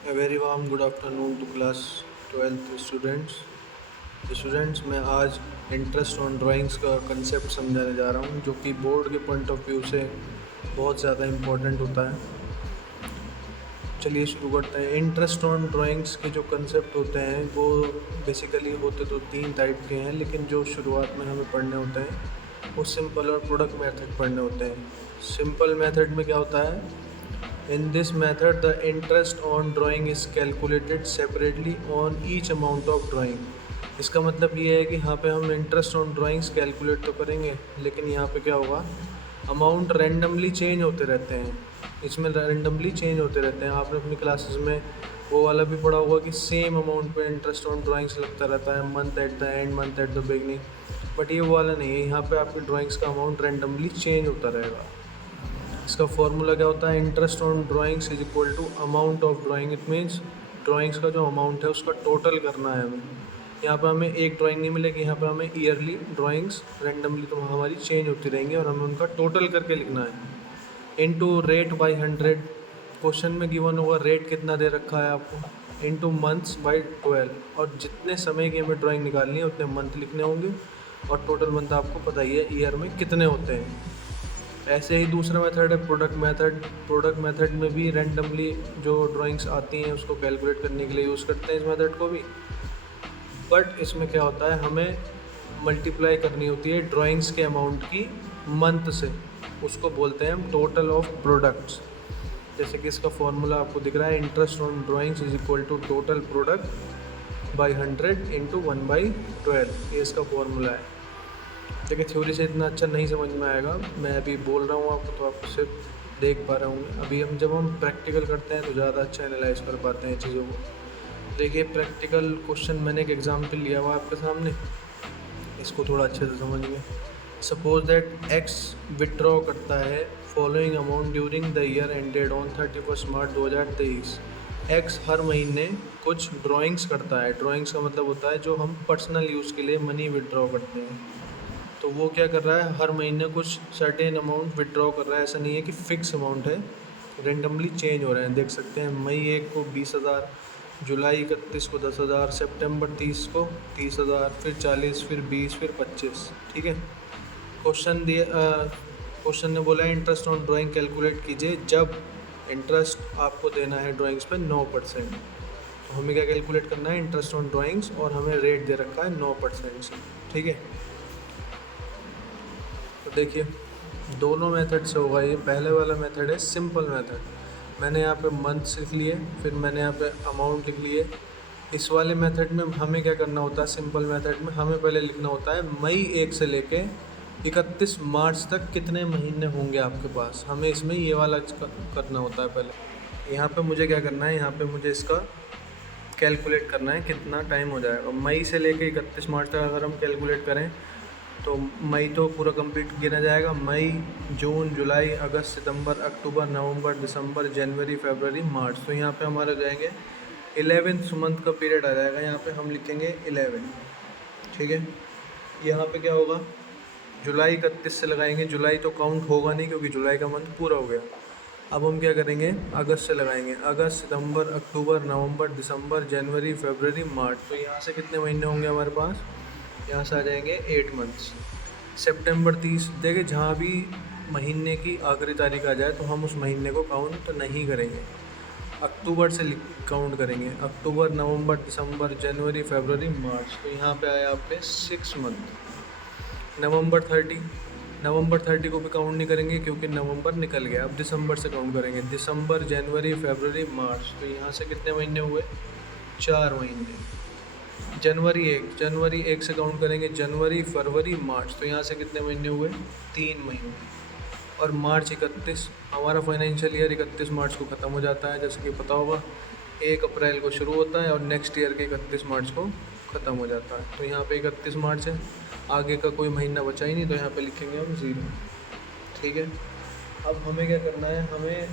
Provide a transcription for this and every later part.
A very warm good afternoon to class 12th students. Students मैं आज interest on drawings का concept समझाने जा रहा हूँ जो कि बोर्ड के पॉइंट ऑफ व्यू से बहुत ज़्यादा इम्पोर्टेंट होता है। चलिए शुरू करते हैं। इंटरेस्ट ऑन ड्राइंग्स के जो कंसेप्ट होते हैं वो बेसिकली होते तो तीन टाइप के हैं, लेकिन जो शुरुआत में हमें पढ़ने होते हैं वो सिंपल और प्रोडक्ट मेथड पढ़ने होते हैं। सिंपल मेथड में क्या होता है? In this method, the interest on drawing is calculated separately on each amount of drawing। इसका मतलब ये है कि यहाँ पे हम इंटरेस्ट ऑन ड्राइंग्स कैलकुलेट तो करेंगे, लेकिन यहाँ पे क्या होगा, अमाउंट रैंडमली चेंज होते रहते हैं। इसमें रैंडमली चेंज होते रहते हैं। आपने अपनी क्लासेस में वो वाला भी पढ़ा होगा कि सेम अमाउंट पे इंटरेस्ट ऑन ड्राइंग्स लगता रहता है, month at the end, month at the beginning. But ये वो वाला नहीं है, यहाँ पे आपकी ड्राइंग्स का अमाउंट रैंडमली चेंज होता रहेगा। इसका फॉर्मूला क्या होता है? Interest on drawings is equal to amount of drawing. It means drawings का जो अमाउंट है उसका टोटल करना है हमें। यहाँ पे हमें एक ड्राइंग नहीं मिलेगी, यहाँ पे हमें ईयरली ड्राइंग्स रैंडमली तो हमारी चेंज होती रहेंगी और हमें उनका टोटल करके लिखना है। Into rate by 100। क्वेश्चन में गिवन होगा रेट कितना दे रखा है आपको, इनटू मंथ्स बाई 12। और जितने समय की हमें ड्राइंग निकालनी है उतने मंथ लिखने होंगे, और टोटल मंथ आपको पता ही है ईयर में कितने होते हैं। ऐसे ही दूसरा मेथड है प्रोडक्ट मेथड। प्रोडक्ट मेथड में भी रैंडमली जो ड्राइंग्स आती हैं उसको कैलकुलेट करने के लिए यूज़ करते हैं इस मेथड को भी। बट इसमें क्या होता है, हमें मल्टीप्लाई करनी होती है ड्राइंग्स के अमाउंट की मंथ से। उसको बोलते हैं हम टोटल ऑफ प्रोडक्ट्स। जैसे कि इसका फॉर्मूला आपको दिख रहा है, interest on drawings is equal to total product by 100 into 1/12। ये इसका फॉर्मूला है। देखिए थ्योरी से इतना अच्छा नहीं समझ में आएगा, मैं अभी बोल रहा हूँ आपको तो आप सिर्फ देख पा रहे होंगे। अभी जब हम प्रैक्टिकल करते हैं तो ज़्यादा अच्छा एनालाइज कर पाते हैं चीज़ों को। देखिए प्रैक्टिकल क्वेश्चन मैंने एक एग्जाम्पल लिया हुआ आपके सामने, इसको थोड़ा अच्छे से समझिए। सपोज दैट एक्स विड्रॉ करता है following amount during the year ended on 31 March 2023। X हर महीने कुछ ड्राइंग्स करता है। ड्राइंग्स का मतलब होता है जो हम पर्सनल यूज़ के लिए मनी विड्रॉ करते हैं। तो वो क्या कर रहा है, हर महीने कुछ सर्टेन अमाउंट विड्रॉ कर रहा है। ऐसा नहीं है कि फ़िक्स अमाउंट है, रेंडमली चेंज हो रहे हैं। देख सकते हैं मई 1 को 20,000, जुलाई 31 को 10,000, सितंबर 30 को 30,000, फिर 40, फिर 20, फिर 25। ठीक है। क्वेश्चन ने बोला है इंटरेस्ट ऑन ड्राइंग कैलकुलेट कीजिए जब इंटरेस्ट आपको देना है ड्राइंग्स पे 9%। तो हमें क्या कैलकुलेट करना है, इंटरेस्ट ऑन ड्राइंग्स, और हमें रेट दे रखा है 9% से। ठीक है। तो देखिए दोनों मेथड से होगा। ये पहले वाला मेथड है सिंपल मेथड, मैंने यहाँ पे मंथ्स लिख लिए, फिर मैंने यहाँ पे अमाउंट लिख लिए। इस वाले मेथड में हमें क्या करना होता है, सिंपल मेथड में हमें पहले लिखना होता है मई 1 से लेके 31 मार्च तक कितने महीने होंगे आपके पास। हमें इसमें ये वाला करना होता है पहले। यहाँ पे मुझे क्या करना है, यहाँ पे मुझे इसका कैलकुलेट करना है कितना टाइम हो जाएगा। मई से लेके 31 मार्च तक अगर हम कैलकुलेट करें तो मई तो पूरा कंप्लीट गिना जाएगा। मई, जून, जुलाई, अगस्त, सितंबर, अक्टूबर, नवंबर, दिसंबर, जनवरी, फरवरी, मार्च। तो यहाँ पे हमारे हो जाएंगे 11th मंथ का पीरियड आ जाएगा। यहाँ पे हम लिखेंगे 11। ठीक है। यहाँ पे क्या होगा, जुलाई 31 से लगाएंगे। जुलाई तो काउंट होगा नहीं क्योंकि जुलाई का मंथ पूरा हो गया। अब हम क्या करेंगे, अगस्त से लगाएंगे। अगस्त, सितंबर, अक्टूबर, नवंबर, दिसंबर, जनवरी, फरवरी, मार्च। तो यहाँ से कितने महीने होंगे हमारे पास, यहाँ से आ जाएंगे 8 मंथ्स। सितंबर 30, देखिए जहाँ भी महीने की आखिरी तारीख आ जाए तो हम उस महीने को काउंट नहीं करेंगे, अक्टूबर से काउंट करेंगे। अक्टूबर, नवंबर, दिसंबर, जनवरी, फरवरी, मार्च। तो यहाँ पे आया आपके 6 मंथ। नवंबर 30 को भी काउंट नहीं करेंगे क्योंकि नवंबर निकल गया। अब दिसंबर से काउंट करेंगे, दिसंबर, जनवरी, फरवरी, मार्च। तो यहाँ से कितने महीने हुए, 4 महीने। जनवरी एक से काउंट करेंगे, जनवरी, फरवरी, मार्च। तो यहाँ से कितने महीने हुए, 3 महीने। और मार्च 31, हमारा फाइनेंशियल ईयर 31 मार्च को ख़त्म हो जाता है। जैसे कि पता होगा 1 अप्रैल को शुरू होता है और नेक्स्ट ईयर के 31 मार्च को ख़त्म हो जाता है। तो यहाँ पे 31 मार्च है, आगे का कोई महीना बचा ही नहीं, तो यहाँ पे लिखेंगे हम 0। ठीक है। अब हमें क्या करना है, हमें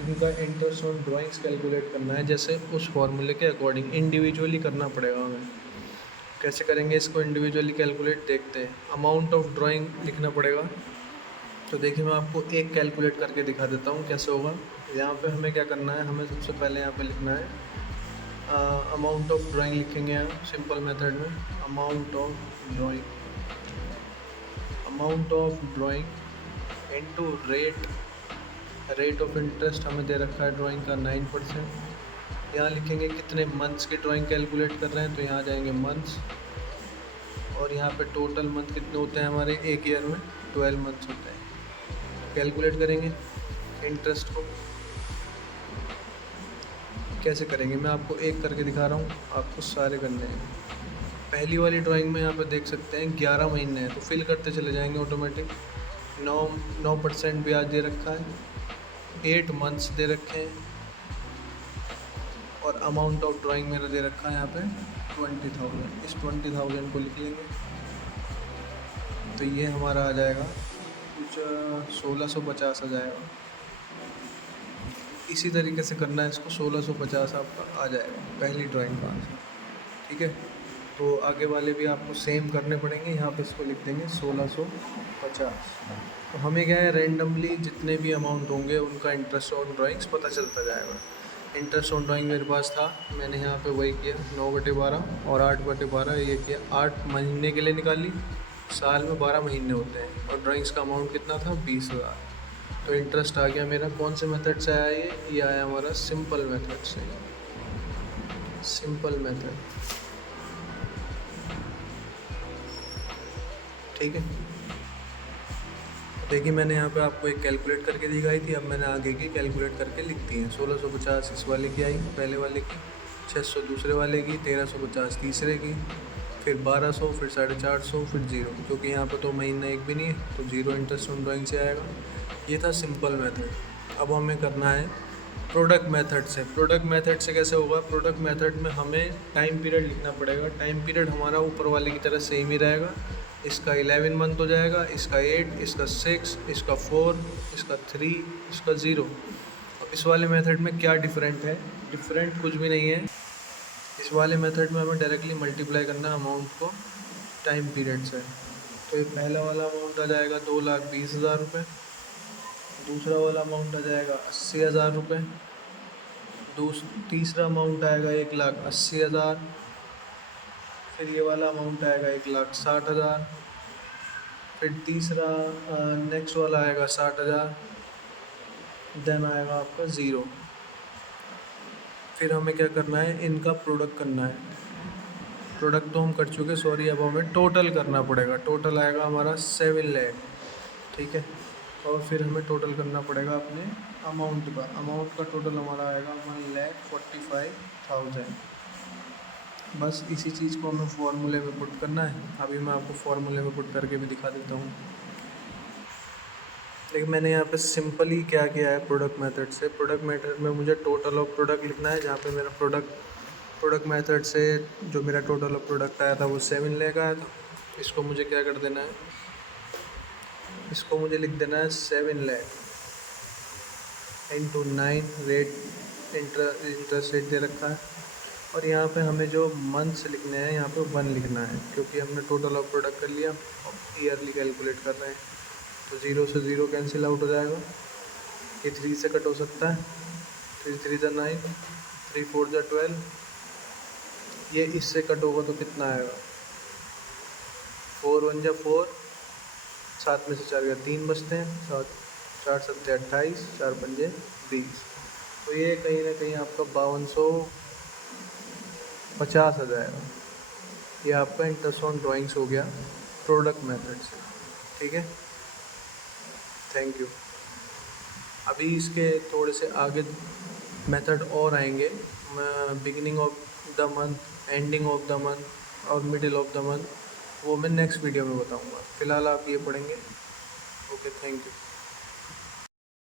इनका इंटरेस्ट ऑन ड्राइंग्स कैलकुलेट करना है। जैसे उस फॉर्मूले के अकॉर्डिंग इंडिविजुअली करना पड़ेगा हमें। कैसे करेंगे इसको इंडिविजुअली कैलकुलेट, देखते हैं। अमाउंट ऑफ ड्राइंग लिखना पड़ेगा। तो देखिए मैं आपको एक कैलकुलेट करके दिखा देता हूँ कैसे होगा। यहाँ पे हमें क्या करना है, हमें सबसे पहले यहाँ पे लिखना है अमाउंट ऑफ ड्राइंग लिखेंगे यहाँ सिंपल मेथड में, amount of drawing into rate of interest हमें दे रखा है ड्राइंग का 9%। यहाँ लिखेंगे कितने मंथ्स की ड्राइंग कैलकुलेट कर रहे हैं, तो यहाँ आ जाएंगे मंथ्स, और यहाँ पे टोटल मंथ कितने होते हैं हमारे एक ईयर में, 12 मंथ्स होते हैं। कैलकुलेट करेंगे इंटरेस्ट को, कैसे करेंगे मैं आपको एक करके दिखा रहा हूँ, आपको सारे करने हैं। पहली वाली ड्राइंग में यहाँ पे देख सकते हैं 11 महीने हैं, तो फिल करते चले जाएंगे ऑटोमेटिक। 9% ब्याज दे रखा है, 8 मंथ्स दे रखे हैं, और अमाउंट ऑफ ड्राइंग मेरा दे रखा है यहाँ पे 20,000। इस 20,000 को लिख लेंगे, तो ये हमारा आ जाएगा कुछ 1650 आ जाएगा। इसी तरीके से करना है इसको, 1650 आपका आ जाएगा पहली ड्राइंग का आंसर। ठीक है, तो आगे वाले भी आपको सेम करने पड़ेंगे। यहाँ पे इसको लिख देंगे 1650। तो हमें क्या है, रेंडमली जितने भी अमाउंट होंगे उनका इंटरेस्ट ऑन ड्राइंग्स पता चलता जाएगा। इंटरेस्ट ऑन ड्राइंग मेरे पास था, मैंने यहाँ पे वही किया 9/12 और 8/12 ये किया। 8 महीने के लिए निकाली, साल में 12 महीने होते हैं, और ड्राइंग्स का अमाउंट कितना था 20,000। तो इंटरेस्ट आ गया मेरा। कौन से मेथड से आया ये आया हमारा सिंपल मेथड से, सिंपल मेथड। ठीक है, देखिए मैंने यहाँ पे आपको एक कैलकुलेट करके दिखाई थी, अब मैंने आगे की कैलकुलेट करके लिख दी है। 1650 इस वाले की आई, पहले वाले की, 600 दूसरे वाले की, 1350 तीसरे की, फिर 1200, फिर 450, फिर 0, क्योंकि यहाँ पे तो महीना एक भी नहीं है, तो 0 इंटरेस्ट ऑन ड्राइंग से आएगा। ये था सिंपल मेथड। अब हमें करना है प्रोडक्ट मेथड से। प्रोडक्ट मेथड से कैसे होगा, प्रोडक्ट मेथड में हमें टाइम पीरियड लिखना पड़ेगा। टाइम पीरियड हमारा ऊपर वाले की तरह सेम ही रहेगा। इसका 11 मंथ हो जाएगा, इसका 8, इसका 6, इसका 4, इसका 3, इसका 0। अब इस वाले मेथड में क्या डिफरेंट है, डिफरेंट कुछ भी नहीं है। इस वाले मेथड में हमें डायरेक्टली मल्टीप्लाई करना है अमाउंट को टाइम पीरियड से। तो ये पहला वाला अमाउंट आ जाएगा 2,20,000 रुपये, दूसरा वाला अमाउंट आ जाएगा 80,000 रुपये, तीसरा अमाउंट आएगा 1,80,000, फिर ये वाला अमाउंट आएगा 1,60,000, फिर तीसरा नेक्स्ट वाला आएगा 60,000, देन आएगा आपका 0। फिर हमें क्या करना है, इनका प्रोडक्ट करना है। प्रोडक्ट तो हम कर चुके, सॉरी, अब हमें टोटल करना पड़ेगा। टोटल आएगा हमारा 7 लाख। ठीक है, और फिर हमें टोटल करना पड़ेगा अपने अमाउंट का। अमाउंट का टोटल हमारा आएगा 1,45,000। बस इसी चीज़ को हमें फॉर्मूले में पुट करना है। अभी मैं आपको फॉर्मूले में पुट करके भी दिखा देता हूँ। लेकिन मैंने यहाँ पे सिंपली क्या किया है प्रोडक्ट मेथड से। प्रोडक्ट मेथड में मुझे टोटल ऑफ प्रोडक्ट लिखना है, जहाँ पे मेरा प्रोडक्ट मेथड से जो मेरा टोटल ऑफ प्रोडक्ट आया था वो 7 लाख आया था। इसको मुझे क्या कर देना है, इसको मुझे लिख देना है 7 lakh into 9 rate, interest rate दे रखा है। और यहाँ पे हमें जो मंथ्स लिखने हैं यहाँ पे 1 लिखना है, क्योंकि हमने टोटल ऑफ प्रोडक्ट कर लिया, ईयरली कैलकुलेट कर रहे हैं। तो 0 से 0 कैंसिल आउट हो जाएगा। ये 3 से कट हो सकता है, 3 3 जा 9, 3 4 जा 12। ये इससे कट होगा तो कितना आएगा, 4 1 जा 4, 7 में से 4 गया 3 बचते हैं, 7 4 7 28, 4 5 20। तो ये कहीं ना कहीं आपका 5250 आ जाएगा। ये आपका इंटरेस्ट ऑन ड्राइंग्स हो गया प्रोडक्ट मेथड से। ठीक है, थैंक यू। अभी इसके थोड़े से आगे मेथड और आएंगे, beginning of the month, ending of the month और मिडिल ऑफ द मंथ, वो मैं नेक्स्ट वीडियो में बताऊंगा। फ़िलहाल आप ये पढ़ेंगे। Okay, thank you.